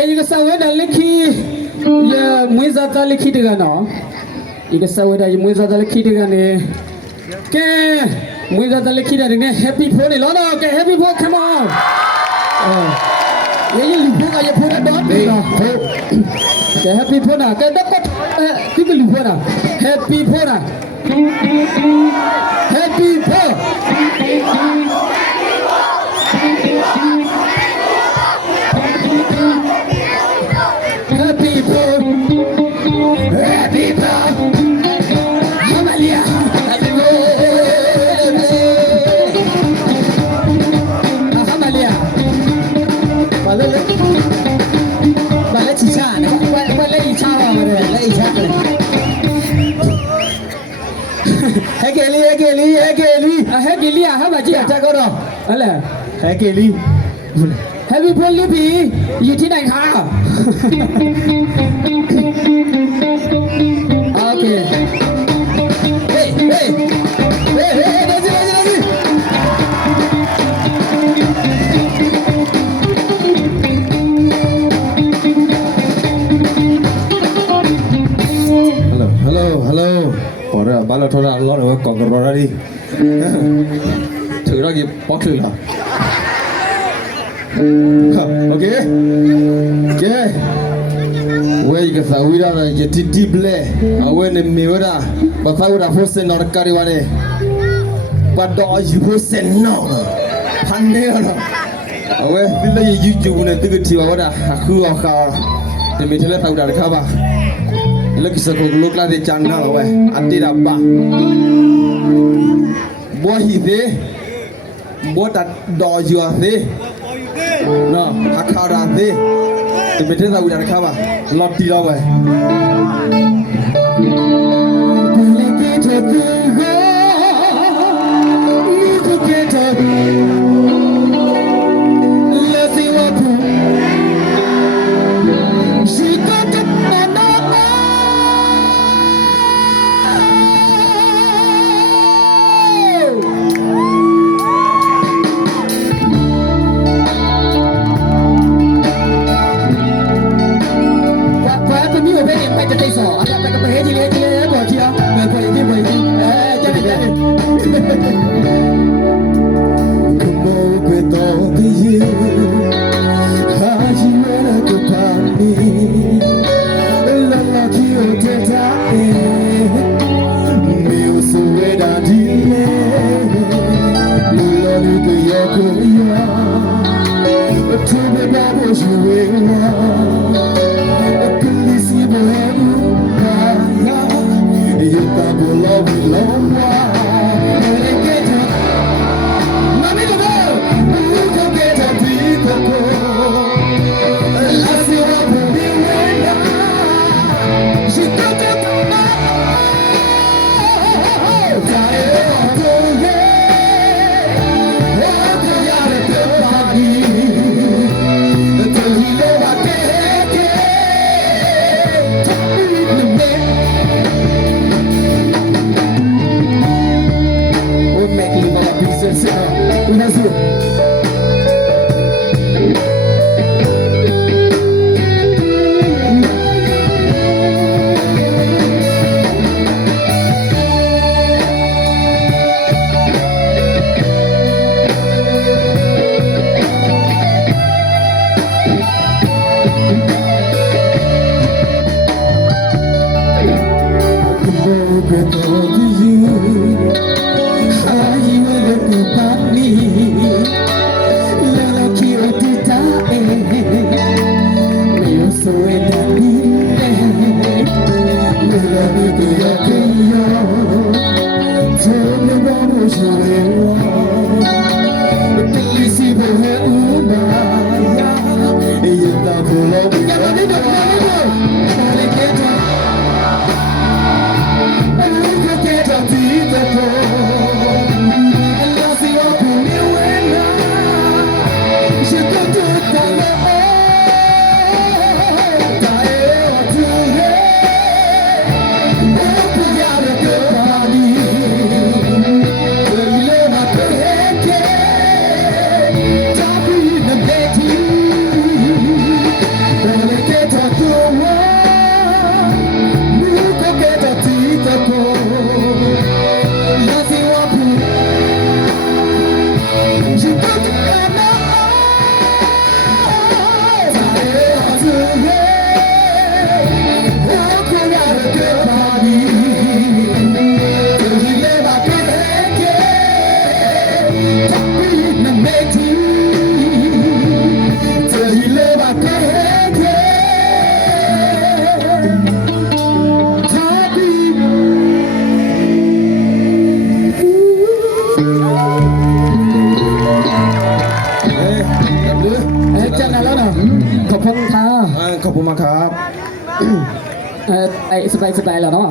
cái cái sao đó lịch khi giờ mới ra ta lịch khi được nó cái sao đó mới ra ta lịch khi được này cái mới ra ta lịch khi được này happy phone này lo đó cái happy phone come on vậy như lịch phone cái phone đó đi cái happy phone à cái đó có cái lịch phone à happy phone à happy phone Happy birthday, happy birthday, Amalia, happy birthday, Amalia. Balik cica, balik cica apa dia? Balik cica. Hey Kelly, apa cik? Cak kau dah. Alah, hey Kelly. Happy birthday พี่อยู่ที่ไหนคะโอเคเฮ้เฮ้เฮ้เฮ้เดี๋ยวสิฮัลโหลพอแล้วบ้านเราโทรศัพท์รอดเลยว่ากล่องกระรอได้ดิถือแล้วกี่ป๊อกถือเหรอok wey ka sawira na je titible awene miwara ba sawira fosen nor kariwane ba do ju fosen no hande no awe dile yi ju ne tigati wa wada aku wa ka de mitele sawira ka ba le kisa ko lokla de chanda awe atira ba bo hi de bo ta do ju ase no akara de te mete da uda ka ba lotti lo ba ไอ้สบายแล้วเนาะ